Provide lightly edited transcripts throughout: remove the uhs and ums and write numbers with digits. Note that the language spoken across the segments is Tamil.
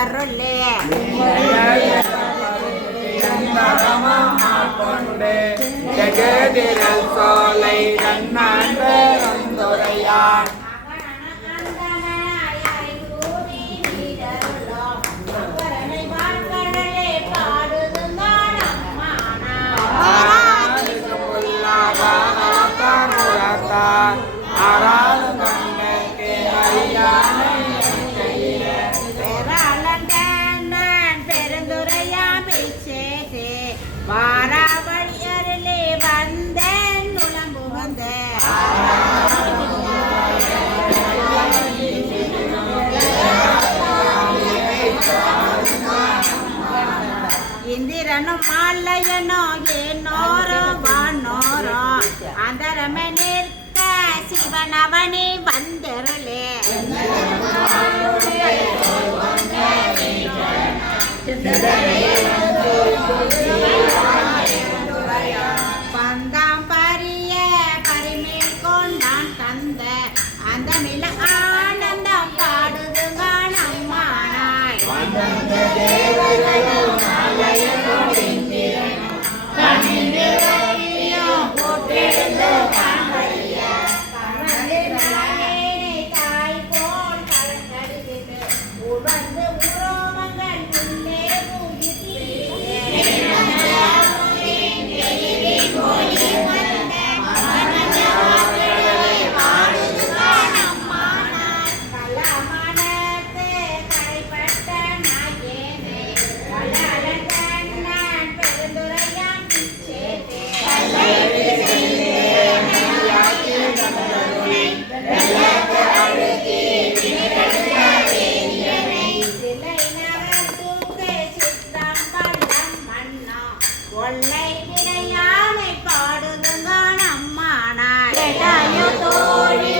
வந்தருளே ஜெகதிரல் சோலை தன்னாண்டுரையான் வாராவழியருளே வந்தேன் உளம்பு வந்தேன் இந்திரனும் மாலையனோ ஏனோரோ வானோரோ அந்தரமே நிற்க சிவன் அவனே வந்தருளே பந்தாம் பரிய பரிமேல் கொண்டான் தந்த அந்த மில ஆனந்தம் பாடுதுங்க நம்மானாய் தாய் போல் கலந்தடித்து உணர்ந்து உரோமங்கள் உள்ளே கொள்ளை விளையாமை பாடுதுங்க நம்மானாய் தோழி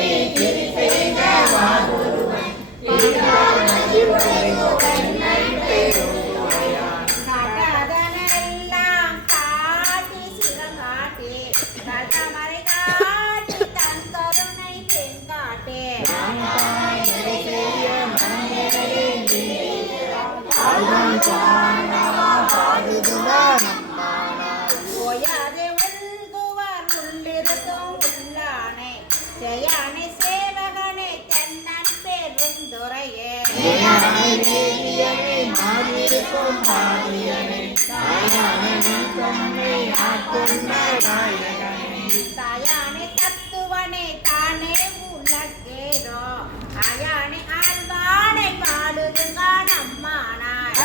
கட்டதனெல்லாம் காட்டி சிவகாட்டி கட்டமறை காட்டி தன் கருணை தென்காட்டே ஓயாதே உள்குவார் உள்ளிருந்தும் உள்ளானே ஜெயானே சேவகனே தென்னன் பெருந்துரையே தாயானே தத்துவனே தானே உலகேதோ ஆயானே ஆழ்வானை பாடுதுங்க நம்மானாய்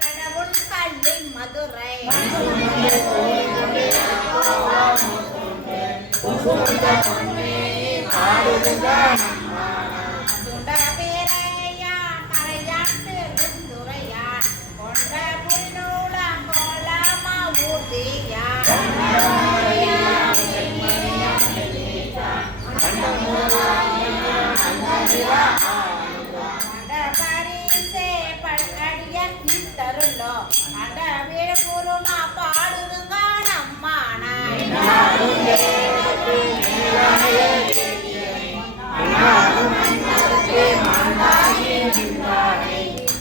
கடவுள் கள்ளி மதுரை பேரையான் மறையான் பெருந்துரையான் கொண்ட புரிநூலம் கோலாமா ஊர்தியான் பரிசே பழக்கடியன் தருளோ அண்ட வேகுருமா பாடுதுங்க நம்மானாய்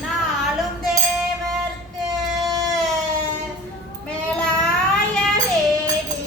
நாளும் தேவர்க்கு மேலாய வேடி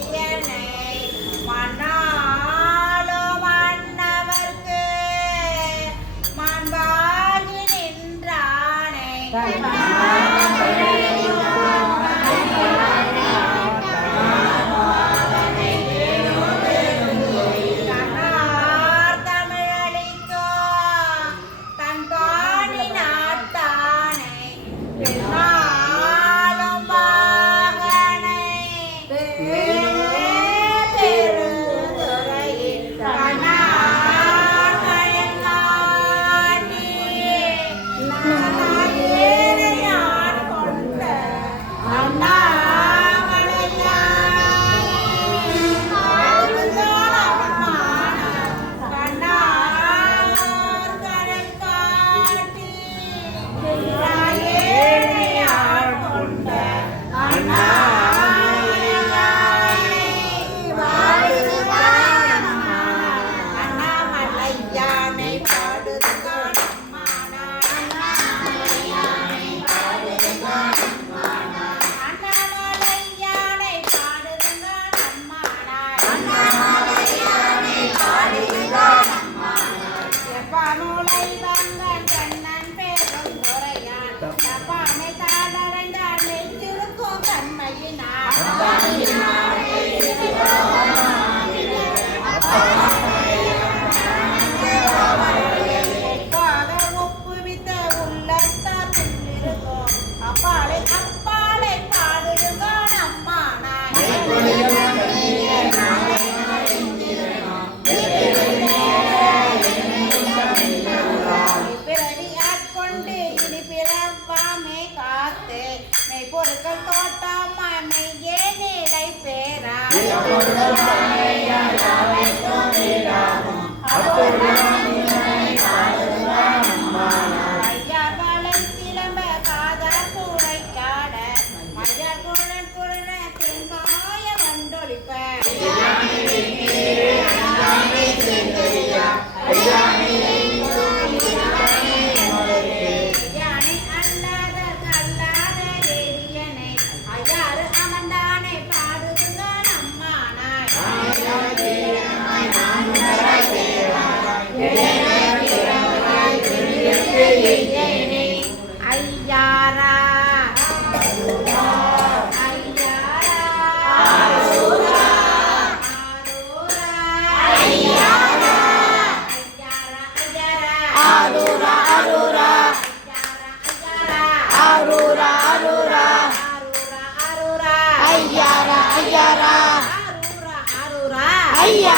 ஐயாரா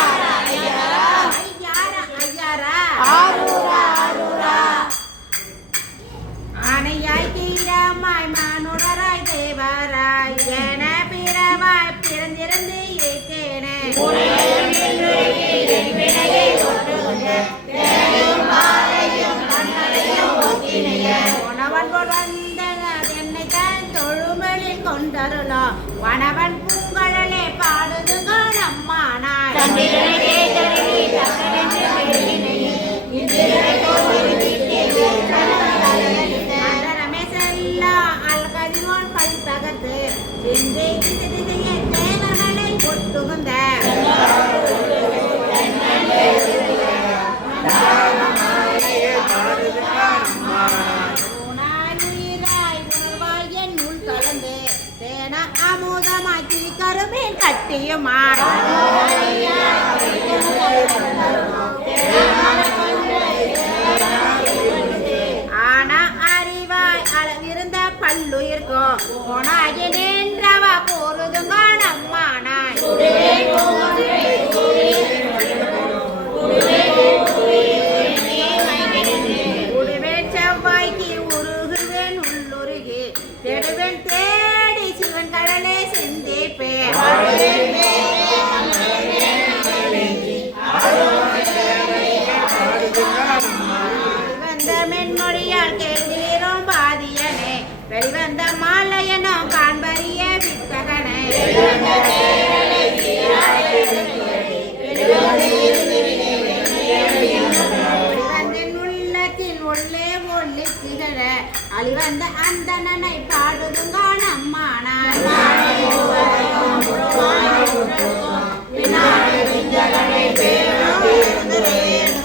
ஐயாரா ஐயாரா ஐயாரா ஆரூரா ஆரூரா ஆனையாய் தீரமாய் மானுடராய் தேவராய் என பிறவாய் பிறந்திருந்து ஏற்றேனே உணவன் வந்த என்னை தன் தொழுமலில் கொண்டருளோ வனவன் பூங்கழலே பாடுதுங்க நம்மானாய் பழித்தகத்து தேவர்களை கொட்டுகுந்த கலந்து தேன அமுதமாக்கி கருமேல் கட்டியுமாய் ஆனா அறிவாய் அளவிருந்த பல்லுயிர்கோ உனாகி நின்றவ போருதுங்க நம்மானாய் உடுவேன் செவ்வாய்க்கு உருகுவேன் உள்ளுருகி தேடுவேன் தேடி சிவன் கடலே சிந்திப்பே மென்மொழியால் கேள்வீரும் பாதியனே வெளிவந்த மாலையனோ காண்பறிய வித்தகனே உள்ளத்தில் உள்ளே ஒள்ளி திகழ அழிவந்த அந்தனனை பாடுதுங்க நம்மானாய்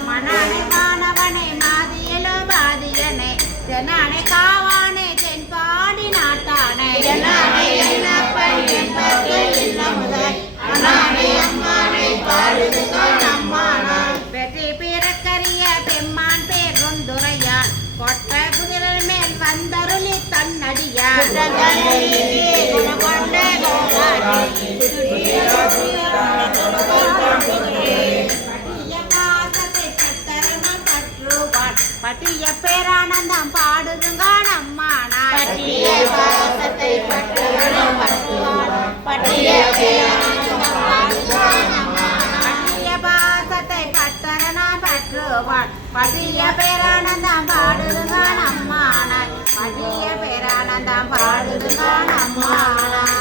மனானை மாணவனை மாதியலோ பாதியனை தெனானை காவானை தென்பாடி நாட்டானை வெற்றி பிறக்கரிய பெம்மான் பேர் ரொந்துரையான் கொட்ட குதிரல் மேல் வந்தருளி தன்னடியான் பட்டிய பேரானந்தம் பாடுதுங்க நம்மானாய் பட்டிய பாசத்தை பட்டரணா பற்றுவான் பட்டிய பேரானந்தம் பாடுதுங்க நம்மானாய் பட்டிய பேரானந்தம் பாடுதுங்க நம்மானாய்